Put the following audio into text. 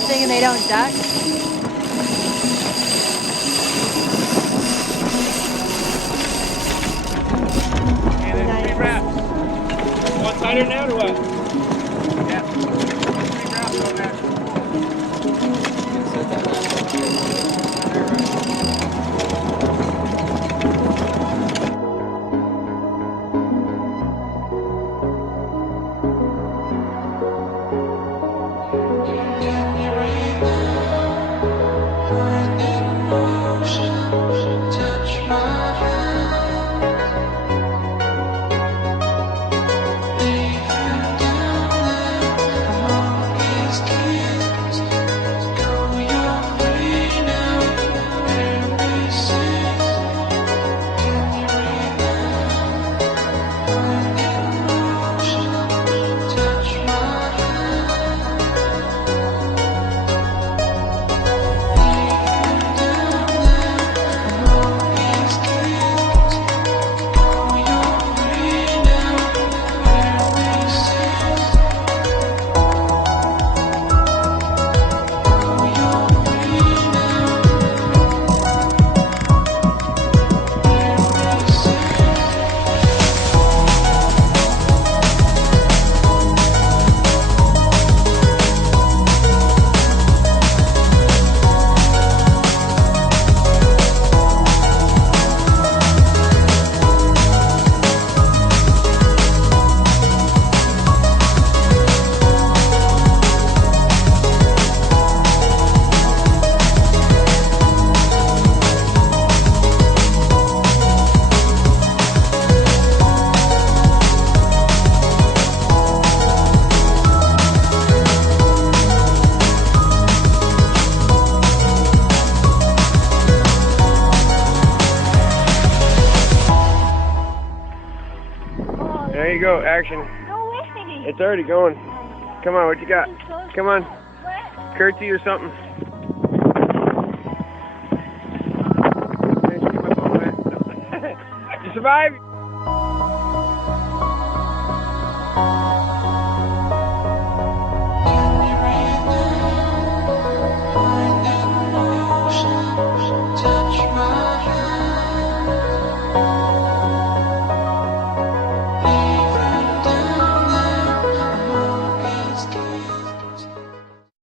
something and they don't duck? And then 3 wraps. Want tighter now or what? Yeah. 3 wraps on that. There you go, action. No way. It's already going. Come on, what you got? Come on. What? Curtsy or something. You survived?